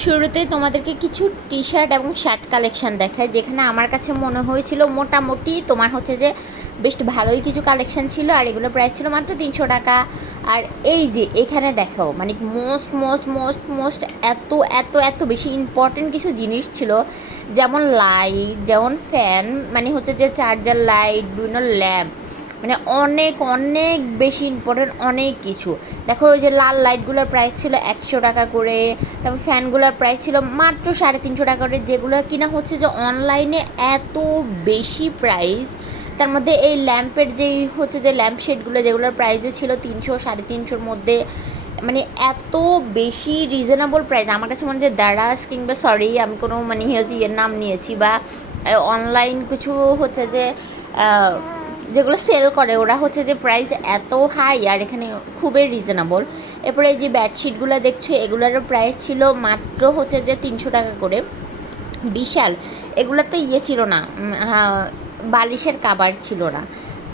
শুরুতেই তোমাদেরকে কিছু টি শার্ট এবং শার্ট কালেকশন দেখায় যেখানে আমার কাছে মনে হয়েছিল মোটামুটি তোমার হচ্ছে যে বেশ ভালোই কিছু কালেকশন ছিল আর এগুলো প্রাইস ছিল মাত্র তিনশো টাকা। আর এই যে এখানে দেখো মানে মোস্ট মোস্ট মোস্ট মোস্ট এত এত এত বেশি ইম্পর্টেন্ট কিছু জিনিস ছিল, যেমন লাইট যেমন ফ্যান মানে হচ্ছে যে চার্জার লাইট বিভিন্ন ল্যাম্প মানে অনেক অনেক বেশি ইম্পর্টেন্ট অনেক কিছু। দেখো ওই যে লাল লাইটগুলোর প্রাইস ছিল একশো টাকা করে, তারপর ফ্যানগুলোর প্রাইস ছিল মাত্র সাড়ে তিনশো টাকা করে, যেগুলো কিনা হচ্ছে যে অনলাইনে এত বেশি প্রাইস তার মধ্যে এই ল্যাম্পের যেই হচ্ছে যে ল্যাম্প শেডগুলো যেগুলোর প্রাইসে ছিল তিনশো, সাড়ে তিনশোর মধ্যে মানে এত বেশি রিজনেবল প্রাইস আমার কাছে মনে হয় দারাস কিংবা সরি আমি কোনো মানে ইয়ের নাম নিয়েছি বা অনলাইন কিছু হচ্ছে যে যেগুলো সেল করে, ওরা হচ্ছে যে প্রাইস এত হাই আর এখানে খুবই রিজনেবল এরপরে এই যে বেডশিটগুলো দেখছ, এগুলোরও প্রাইস ছিল মাত্র হচ্ছে যে তিনশো টাকা করে। বিশাল। এগুলোতে ইয়ে ছিল না বালিশের কাবার ছিল না।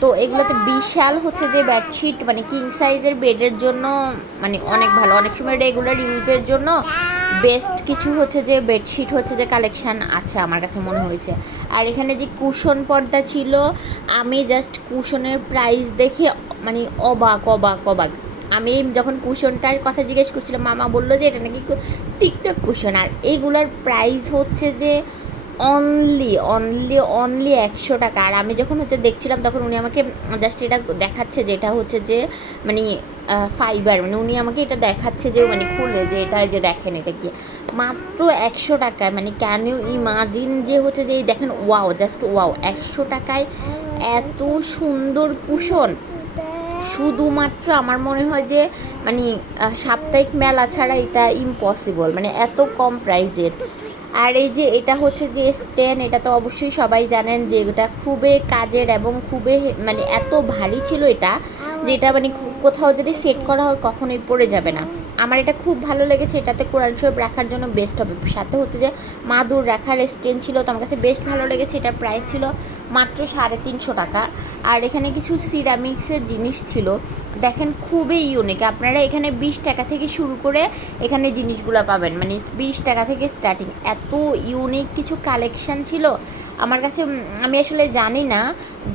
তো এগুলোতে বিশাল হচ্ছে যে বেডশিট মানে কিং সাইজের বেডের জন্য মানে অনেক ভালো। অনেক সময় রেগুলার ইউজের জন্য বেস্ট কিছু হচ্ছে যে বেডশিট হচ্ছে যে কালেকশান আছে আমার কাছে মনে হয়েছে। আর এখানে যে কুশন পর্দা ছিল, আমি জাস্ট কুশনের প্রাইস দেখে মানে অবাক অবাক অবাক। আমি যখন কুশনটার কথা জিজ্ঞেস করছিলাম, মামা বলল যে এটা নাকি টিকটক কুশন আর এইগুলোর প্রাইস হচ্ছে যে অনলি অনলি অনলি একশো টাকা। আর আমি যখন হচ্ছে দেখছিলাম তখন উনি আমাকে জাস্ট এটা দেখাচ্ছে যে এটা হচ্ছে যে মানে ফাইবার মানে উনি আমাকে এটা দেখাচ্ছে যে মানে খুলে যে এটা যে দেখেন এটা কি। মাত্র একশো টাকায় মানে ক্যান ইউ ইমাজিন যে হচ্ছে যে দেখেন ওয়াও জাস্ট ওয়াও একশো টাকায় এত সুন্দর কুশন। শুধুমাত্র আমার মনে হয় যে মানে সাপ্তাহিক মেলা ছাড়া এটা ইম্পসিবল মানে এত কম প্রাইজের আর এই যে এটা হচ্ছে যে স্ট্যান্ড এটা তো অবশ্যই সবাই জানেন যে এটা খুবই কাজের এবং খুবই মানে এত ভারী ছিল এটা যে এটা মানে কোথাও যদি সেট করা হয় কখনোই পড়ে যাবে না। আমার এটা খুব ভালো লেগেছে এটাতে কোরআন শরীফ রাখার জন্য বেস্ট হবে। সাথে হচ্ছে যে মাদুর রাখার স্ট্যান্ড ছিল তো আমার কাছে বেস্ট ভালো লেগেছে এটার প্রাইস ছিল মাত্র সাড়ে তিনশো টাকা। আর এখানে কিছু সিরামিক্সের জিনিস ছিল। দেখেন খুবই ইউনিক আপনারা এখানে বিশ টাকা থেকে শুরু করে এখানে জিনিসগুলো পাবেন। মানে বিশ টাকা থেকে স্টার্টিং এত ইউনিক কিছু কালেকশান ছিল। আমার কাছে আমি আসলে জানি না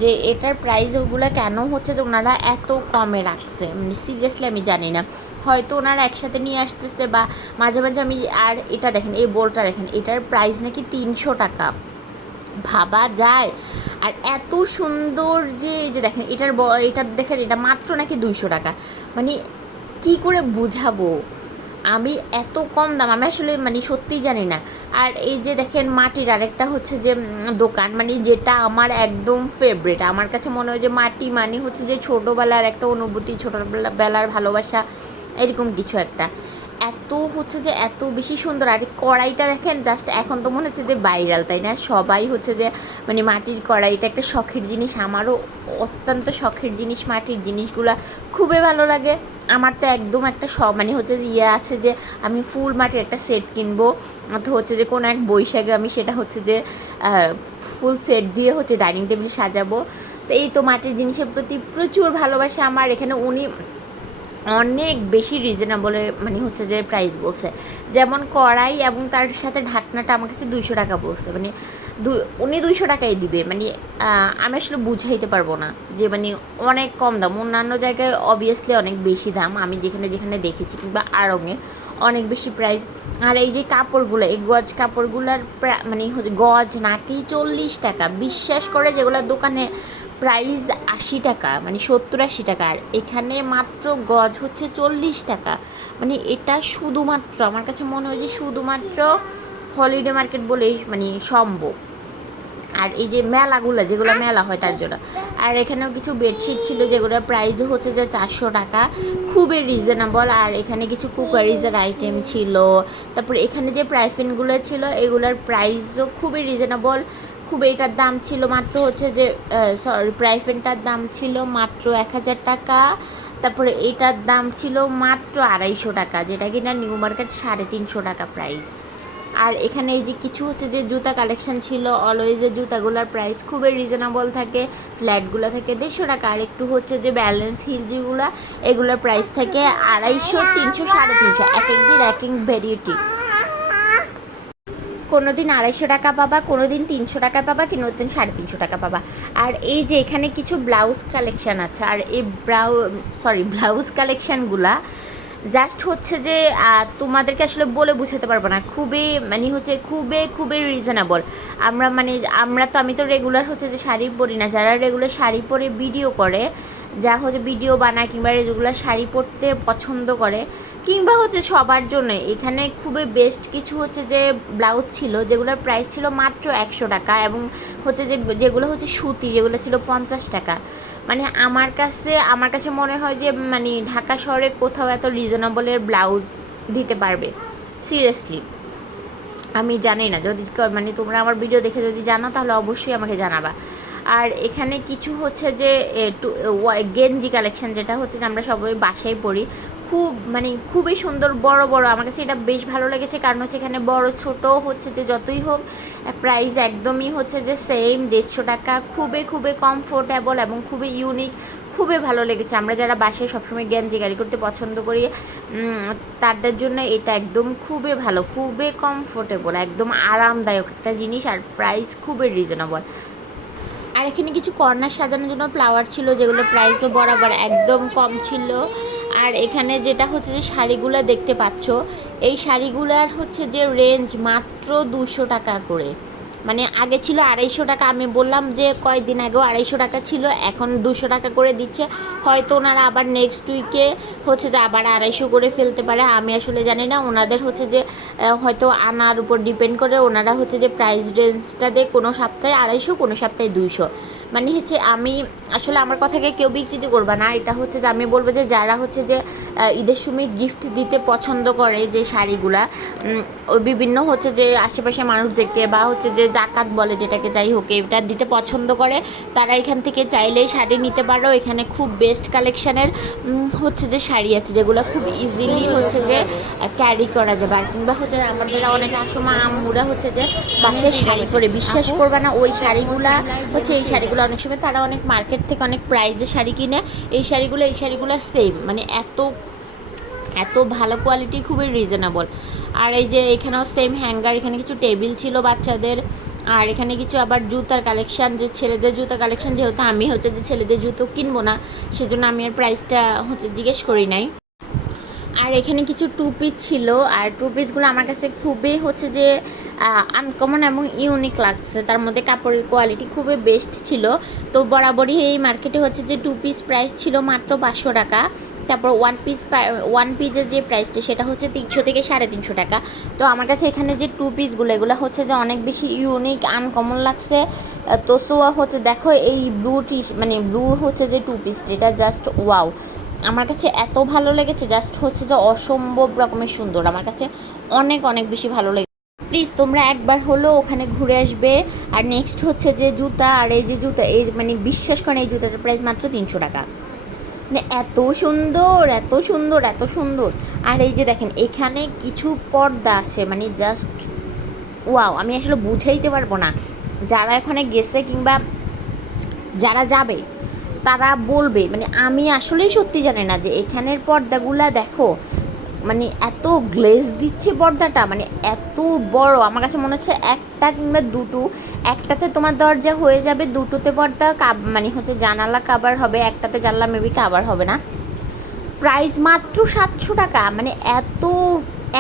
যে এটার প্রাইস ওগুলো কেন হচ্ছে যে ওনারা এত কমে রাখছে। মানে সিরিয়াসলি আমি জানি না। হয়তো ওনারা একসাথে নিয়ে আসতেছে বা মাঝে মাঝে আমি, আর এটা দেখেন, এই বোলটা দেখেন, এটার প্রাইস নাকি তিনশো টাকা। ভাবা যায়। আর এত সুন্দর যে যে দেখেন, এটার ব- এটা দেখেন, এটা মাত্র নাকি দুইশো টাকা। মানে কি করে বুঝাবো? আমি এত কম দাম, আমি আসলে মানে সত্যিই জানি না। আর এই যে দেখেন মাটির আরেকটা হচ্ছে যে দোকান মানে যেটা আমার একদম ফেভারিট আমার কাছে মনে হয় যে মাটি মানে হচ্ছে যে ছোটোবেলার একটা অনুভূতি ছোটোবেলা বেলার ভালোবাসা, এরকম কিছু একটা। এত হচ্ছে যে এত বেশি সুন্দর। আর কড়াইটা দেখেন জাস্ট এখন তো মনে হচ্ছে যে ভাইরাল তাই না? সবাই হচ্ছে যে মানে মাটির কড়াইটা একটা শখের জিনিস। আমারও অত্যন্ত শখের জিনিস মাটির জিনিসগুলা। খুবই ভালো লাগে। আমার তো একদম একটা শখ মানে হচ্ছে যে ইয়ে আছে যে, আমি ফুল মাটির একটা সেট কিনবো। অথবা হচ্ছে যে কোনো এক বৈশাখে আমি সেটা হচ্ছে যে ফুল সেট দিয়ে হচ্ছে ডাইনিং টেবিল সাজাবো। তো এই তো মাটির জিনিসের প্রতি প্রচুর ভালোবাসা আমার। এখানে উনি অনেক বেশি রিজনেবলে মানে হচ্ছে যে প্রাইস বলছে। যেমন কড়াই এবং তার সাথে ঢাকনাটা আমার কাছে দুইশো টাকা বলছে। মানে উনি দুইশো টাকাই দিবে। মানে আমি আসলে বুঝাইতে পারব না যে মানে অনেক কম দাম। অন্যান্য জায়গায় অবভিয়াসলি অনেক বেশি দাম। আমি যেখানে যেখানে দেখেছি কিংবা আড়ঙে অনেক বেশি প্রাইস আর এই যে কাপড়গুলো, এই গজ কাপড়গুলোর মানে হচ্ছে গজ নাকি চল্লিশ টাকা। বিশ্বাস করে যেগুলো দোকানে প্রাইস আশি টাকা মানে সত্তর আশি টাকা। আর এখানে মাত্র গজ হচ্ছে চল্লিশ টাকা। মানে এটা শুধুমাত্র, আমার কাছে মনে হয় যে শুধুমাত্র হলিডে মার্কেট বলেই মানে সম্ভব। আর এই যে মেলাগুলো, যেগুলো মেলা হয় তার জন্য। আর এখানেও কিছু বেডশিট ছিল যেগুলোর প্রাইসও হচ্ছে যে চারশো টাকা। খুবই রিজনেবল আর এখানে কিছু কুকারিজের আইটেম ছিল। তারপর এখানে যে প্রাইফিনগুলো ছিল, এগুলোর প্রাইসও খুবই রিজনেবল খুব এটার দাম ছিল মাত্র হচ্ছে যে সরি প্রাইফেনটার দাম ছিল মাত্র এক হাজার টাকা। তারপরে এটার দাম ছিল মাত্র আড়াইশো টাকা যেটা কিনা নিউ মার্কেট সাড়ে তিনশো টাকা প্রাইস আর এখানে এই যে কিছু হচ্ছে যে জুতা কালেকশন ছিল অলওয়েজ যে জুতাগুলোর প্রাইস খুবই রিজনেবল থাকে ফ্ল্যাটগুলো থেকে দেড়শো টাকা। আর একটু হচ্ছে যে ব্যালেন্স হিল যেগুলো এগুলোর প্রাইস থাকে আড়াইশো তিনশো সাড়ে তিনশো এক এক দিন এক এক ভ্যারিয়েটি কোনো দিন আড়াইশো টাকা পাবা কোনো দিন তিনশো টাকা পাবা কোনো দিন সাড়ে তিনশো টাকা পাবা। আর এই যে এখানে কিছু ব্লাউজ কালেকশান আছে, আর এই ব্রাউ সরি ব্লাউজ কালেকশানগুলা জাস্ট হচ্ছে যে তোমাদেরকে আসলে বলে বুঝাতে পারব না। খুবই মানে হচ্ছে খুবই খুবই রিজনেবল আমরা মানে আমরা তো, আমি তো রেগুলার হচ্ছে যে শাড়ি পরি না। যারা রেগুলার শাড়ি পরে ভিডিও করে, যা হচ্ছে ভিডিও বানায় কিংবা রেগুলার শাড়ি পরতে পছন্দ করে কিংবা হচ্ছে সবার জন্য। এখানে খুবই বেস্ট কিছু হচ্ছে যে ব্লাউজ ছিল, যেগুলোর প্রাইস ছিল মাত্র একশো টাকা এবং হচ্ছে যে, যেগুলো হচ্ছে সুতি, যেগুলো ছিল পঞ্চাশ টাকা। মানে আমার কাছে আমার কাছে মনে হয় যে মানে ঢাকা শহরে কোথাও এত রিজনেবলের ব্লাউজ দিতে পারবে। সিরিয়াসলি আমি জানি না, যদি মানে তোমরা আমার ভিডিও দেখে যদি জানো, তাহলে অবশ্যই আমাকে জানাবা। আর এখানে কিছু হচ্ছে যে গেঞ্জি কালেকশন যেটা হচ্ছে যে, আমরা সবাই বাসায় পরি। খুব মানে খুবই সুন্দর, বড় বড়। আমার কাছে এটা বেশ ভালো লেগেছে। কারণ হচ্ছে এখানে বড় ছোট হচ্ছে যে যতই হোক প্রাইস একদমই হচ্ছে যে সেম দেড়শো টাকা খুবই খুবই কমফোর্টেবল এবং খুবই ইউনিক খুবই ভালো লেগেছে। আমরা যারা বাসায় সবসময় গেঞ্জি ক্যারি করতে পছন্দ করি তাদের জন্য এটা একদম খুবই ভালো, খুবই কমফোর্টেবল একদম আরামদায়ক একটা জিনিস আর প্রাইস খুবই রিজনেবল আর এখানে কিছু কর্নার সাজানোর জন্য ফ্লাওয়ার ছিল, যেগুলো প্রাইসও বরাবর একদম কম ছিল। আর এখানে যেটা হচ্ছে যে শাড়িগুলো দেখতে পাচ্ছ, এই শাড়িগুলার হচ্ছে যে রেঞ্জ মাত্র দুশো টাকা করে। মানে আগে ছিল আড়াইশো টাকা, আমি বললাম যে কয়েকদিন আগেও আড়াইশো টাকা ছিল, এখন দুশো টাকা করে দিচ্ছে। হয়তো ওনারা আবার নেক্সট উইকে হচ্ছে যে আবার আড়াইশো করে ফেলতে পারে, আমি আসলে জানি না। ওনাদের হচ্ছে যে হয়তো আনার উপর ডিপেন্ড করে ওনারা হচ্ছে যে প্রাইস রেঞ্জটা দেয় কোনো সপ্তাহে আড়াইশো, কোনো সপ্তাহে দুইশো। মানে হচ্ছে আমি আসলে আমার কথাকে কেউ বিকৃতি করবে না। এটা হচ্ছে যে আমি বলব যে যারা হচ্ছে যে ঈদের সময় গিফট দিতে পছন্দ করে যে শাড়িগুলা বিভিন্ন হচ্ছে যে আশেপাশে মানুষদেরকে বা হচ্ছে যে জাকাত বলে যেটাকে যাই হোক, এটা দিতে পছন্দ করে, তারা এখান থেকে চাইলেই শাড়ি নিতে পারো। এখানে খুব বেস্ট কালেকশানের হচ্ছে যে শাড়ি আছে, যেগুলো খুব ইজিলি হচ্ছে যে ক্যারি করা যাবে। আর কিংবা হচ্ছে আমাদের অনেক আসমা আম্মুরা হচ্ছে যে বাসায় শাড়ি পরে। বিশ্বাস করবে না, ওই শাড়িগুলা, হচ্ছে এই শাড়িগুলো অনেক সময় তারা অনেক মার্কেট থেকে অনেক প্রাইজে শাড়ি কিনে, এই শাড়িগুলো এই শাড়িগুলো সেম মানে এত এত ভালো কোয়ালিটি খুবই রিজনেবল আর এই যে এখানেও সেম হ্যাঙ্গার এখানে কিছু টেবিল ছিল বাচ্চাদের, আর এখানে কিছু আবার জুতার কালেকশান যে ছেলেদের জুতা কালেকশান যেহেতু আমি হচ্ছে যে ছেলেদের জুতো কিনবো না, সেজন্য আমি আর প্রাইসটা হচ্ছে জিজ্ঞেস করি নাই। আর এখানে কিছু টু পিস ছিল, আর টু পিসগুলো আমার কাছে খুবই হচ্ছে যে আনকমন এবং ইউনিক লাগছে। তার মধ্যে কাপড়ের কোয়ালিটি খুবই বেস্ট ছিল। তো বরাবরই এই মার্কেটে হচ্ছে যে টু পিস প্রাইস ছিল মাত্র পাঁচশো টাকা। তারপর ওয়ান পিস ওয়ান পিসের যে প্রাইসটা সেটা হচ্ছে তিনশো থেকে সাড়ে তিনশো টাকা। তো আমার কাছে এখানে যে টু পিসগুলো এগুলো হচ্ছে যে অনেক বেশি ইউনিক আনকমন লাগছে। তো সো হচ্ছে দেখো এই ব্লু টি মানে ব্লু হচ্ছে যে টু পিসটা এটা জাস্ট ওয়াও আমার কাছে এত ভালো লেগেছে জাস্ট হচ্ছে যে অসম্ভব রকমের সুন্দর। আমার কাছে অনেক অনেক বেশি ভালো লেগেছে। প্লিজ তোমরা একবার হলো ওখানে ঘুরে আসবে। আর নেক্সট হচ্ছে যে জুতা, আর এই যে জুতা, এই মানে বিশ্বাস করেন এই জুতাটার প্রাইস মাত্র তিনশো টাকা। মানে এত সুন্দর এত সুন্দর এত সুন্দর। আর এই যে দেখেন, এখানে কিছু পর্দা আছে মানে জাস্ট ওয়াও আমি আসলে বুঝাইতে পারব না। যারা এখানে গেছে কিংবা যারা যাবে তারা বলবে মানে আমি আসলেই সত্যি জানি না যে এখানের পর্দাগুলা দেখো মানে এত গ্লেজ দিচ্ছে পর্দাটা মানে এত বড়। আমার কাছে মনে হচ্ছে একটা কিংবা দুটো, একটাতে তোমার দরজা হয়ে যাবে, দুটোতে পর্দা মানে হচ্ছে জানালা কাবার হবে, একটাতে জানলা মেবি কাবার হবে না। প্রাইস মাত্র সাতশো টাকা মানে এত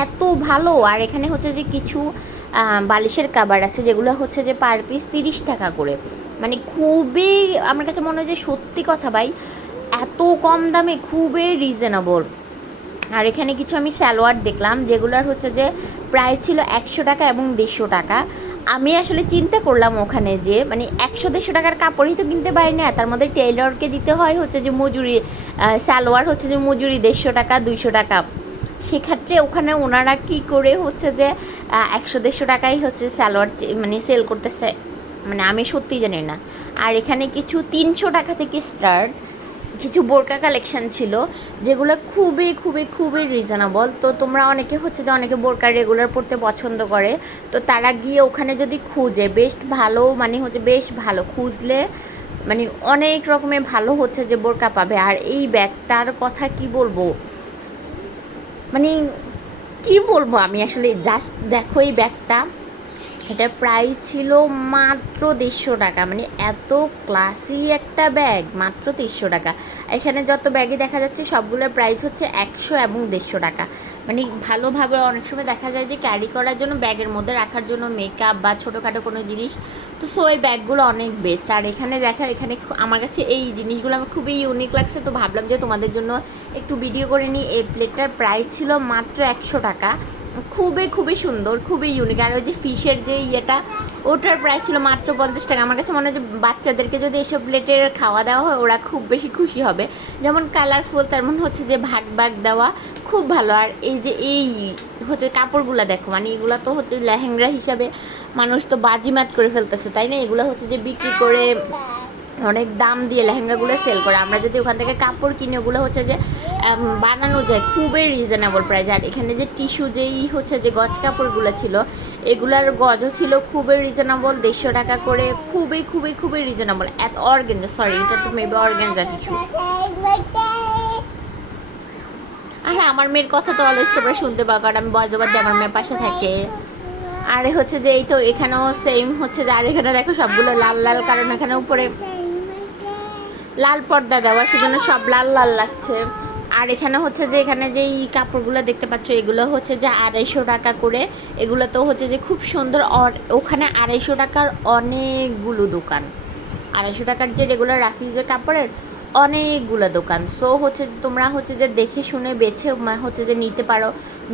এত ভালো। আর এখানে হচ্ছে যে কিছু বালিশের কাবার আছে, যেগুলো হচ্ছে যে পার পিস তিরিশ টাকা করে। মানে খুবই আমার কাছে মনে হয় যে সত্যি কথা ভাই এত কম দামে খুবই রিজনেবল আর এখানে কিছু আমি সালোয়ার দেখলাম যেগুলোর হচ্ছে যে প্রায় ছিল একশো টাকা এবং দেড়শো টাকা। আমি আসলে চিন্তা করলাম ওখানে যে মানে একশো দেড়শো টাকার কাপড়ই তো কিনতে পারি না তার মধ্যে টেইলরকে দিতে হয় হচ্ছে যে মজুরি আহ, সালোয়ার হচ্ছে যে মজুরি দেড়শো টাকা দুইশো টাকা। সেক্ষেত্রে ওখানে ওনারা কি করে হচ্ছে যে একশো দেড়শো টাকাই হচ্ছে সালোয়ার চে- মানে সেল করতেছে। মানে আমি সত্যি জানি না। আর এখানে কিছু তিনশো টাকা থেকে স্টার্ট কিছু বোরকা কালেকশন ছিল, যেগুলো খুবই খুবই খুবই রিজনেবল তো তোমরা অনেকে হচ্ছে যে অনেকে বোরকা রেগুলার পড়তে পছন্দ করে, তো তারা গিয়ে ওখানে যদি খুঁজে, বেশ ভালো মানে হচ্ছে বেশ ভালো খুঁজলে মানে অনেক রকমের ভালো হচ্ছে যে বোরকা পাবে। আর এই ব্যাগটার কথা কি বলব? মানে কি বলব আমি আসলে? জাস্ট দেখো এই ব্যাগটা। এটার প্রাইস ছিল মাত্র দেড়শো টাকা। মানে এত ক্লাসি একটা ব্যাগ মাত্র দেড়শো টাকা। এখানে যত ব্যাগে দেখা যাচ্ছে, সবগুলোর প্রাইস হচ্ছে একশো এবং দেড়শো টাকা। মানে ভালোভাবে অনেক সময় দেখা যায় যে ক্যারি করার জন্য ব্যাগের মধ্যে রাখার জন্য মেকআপ বা ছোটোখাটো কোনো জিনিস। তো সো এই ব্যাগগুলো অনেক বেস্ট আর এখানে দেখার এখানে আমার কাছে এই জিনিসগুলো আমার খুবই ইউনিক লাগছে। তো ভাবলাম যে তোমাদের জন্য একটু ভিডিও করে নিই। এই প্লেটটার প্রাইস ছিল মাত্র একশো টাকা। খুবই খুবই সুন্দর, খুবই ইউনিক আর ওই যে ফিশের যে ইয়েটা, ওটার প্রাইস ছিল মাত্র পঞ্চাশ টাকা। আমার কাছে মনে হয় যে বাচ্চাদেরকে যদি এসব প্লেটের খাওয়া দেওয়া হয়, ওরা খুব বেশি খুশি হবে। যেমন কালারফুল তেমন হচ্ছে যে ভাগ ভাগ দেওয়া খুব ভালো। আর এই যে এই হচ্ছে কাপড়গুলো দেখো মানে এগুলো তো হচ্ছে লেহেঙ্গা হিসাবে মানুষ তো বাজিমাত করে ফেলতেছে, তাই না? এগুলো হচ্ছে যে বিক্রি করে অনেক দাম দিয়ে লেহেঙ্গাগুলো সেল করে। আমরা যদি ওখান থেকে কাপড় কিনে, ওগুলো হচ্ছে যে বানানো যায় খুবই রিজনেবল প্রাইস আর এখানে যে টিস্যু যেই হচ্ছে যে গজ কাপড়গুলো ছিল, এগুলার গজও ছিল খুবই রিজনেবল দেড়শো টাকা করে, খুবই খুবই খুবই রিজনেবল এত অর্গেঞ্জা সরি এটা তো মেবি অর্গেঞ্জা টিস্যু হ্যাঁ আমার মেয়ের কথা তো অলওয়েজ তোমরা শুনতে পাও, কারণ আমি বয়জবাদ দিয়ে আমার মেয়ের পাশে থাকে। আর হচ্ছে যে এই তো এখানেও সেম হচ্ছে যে, আর এখানে দেখো সবগুলো লাল লাল, কারণ এখানে উপরে লাল পর্দা দেওয়া, সেজন্য সব লাল লাল লাগছে। আর এখানে হচ্ছে যে, এখানে যে এই কাপড়গুলো দেখতে পাচ্ছ, এগুলো হচ্ছে যে আড়াইশো টাকা করে। এগুলো তো হচ্ছে যে খুব সুন্দর ওখানে আড়াইশো টাকার অনেকগুলো দোকান। আড়াইশো টাকার যে রেগুলার রাফিউজের কাপড়ের অনেকগুলো দোকান। সো হচ্ছে যে তোমরা হচ্ছে যে দেখে শুনে বেছে হচ্ছে যে নিতে পারো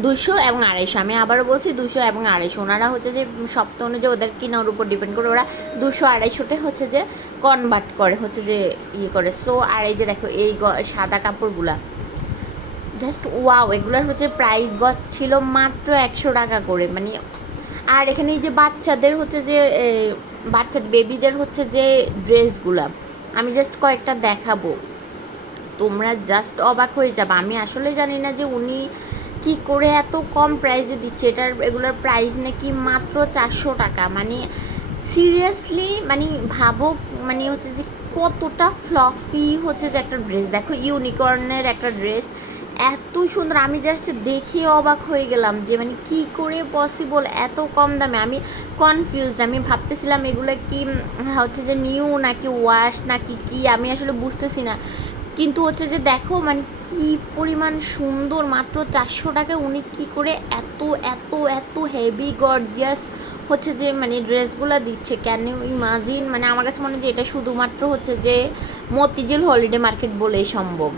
দুশো এবং আড়াইশো। আমি আবারও বলছি দুশো এবং আড়াইশো। ওনারা হচ্ছে যে সপ্তাহ অনুযায়ী ওদের কিনার উপর ডিপেন্ড করে ওরা দুশো আড়াইশোতে হচ্ছে যে কনভার্ট করে হচ্ছে যে ইয়ে করে। সো আর এই যে দেখো এই সাদা কাপড়গুলা। জাস্ট ওয়াও এগুলোর হচ্ছে প্রাইস গজ ছিল মাত্র একশো টাকা করে। মানে আর এখানে যে বাচ্চাদের হচ্ছে যে এ, বাচ্চা বেবিদের হচ্ছে যে ড্রেসগুলা আমি জাস্ট কয়েকটা দেখাবো। তোমরা জাস্ট অবাক হয়ে যাবে। আমি আসলে জানি না যে উনি কি করে এত কম প্রাইসে দিচ্ছে। এটার, এগুলোর প্রাইস নাকি মাত্র চারশো টাকা। মানে সিরিয়াসলি মানে ভাবো মানে হচ্ছে যে কতটা ফ্লফি হচ্ছে যে একটা ড্রেস দেখো ইউনিকর্নের একটা ড্রেস এত সুন্দর, আমি জাস্ট দেখে অবাক হয়ে গেলাম যে মানে কি করে পসিবল এত কম দামে? আমি কনফিউজড আমি ভাবতেছিলাম এগুলো কি হচ্ছে যে নিউ নাকি ওয়াশ নাকি কি, আমি আসলে বুঝতেছি না। কিন্তু হচ্ছে যে দেখো মানে কি পরিমাণ সুন্দর, মাত্র চারশো টাকায় উনি কি করে এত এত এত হেভি গর্জিয়াস হচ্ছে যে মানে ড্রেসগুলো দিচ্ছে। ইউ ইমাজিন মানে আমার কাছে মনে হয় যে এটা শুধুমাত্র হচ্ছে যে মতিঝিল হলিডে মার্কেট বলেই সম্ভব।